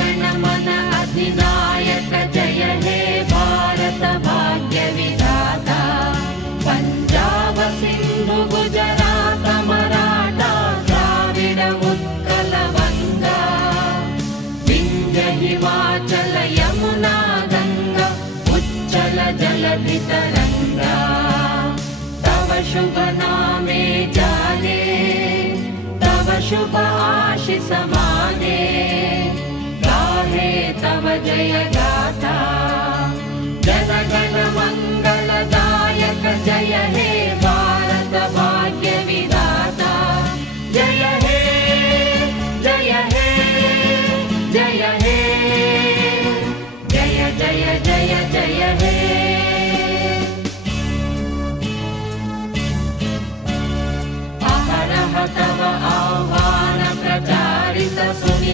गण मन अधिनायक जय हे भारत भाग्य विधाता पंजाब सिंधु गुजरात मराठा द्राविड उत्कल वंगा विंध्य हिमाचल यमुना गंगा उच्चल जलधि तरंगा तव शुभ नामे जाने तव शुभ आशीष माने गाहे तव जय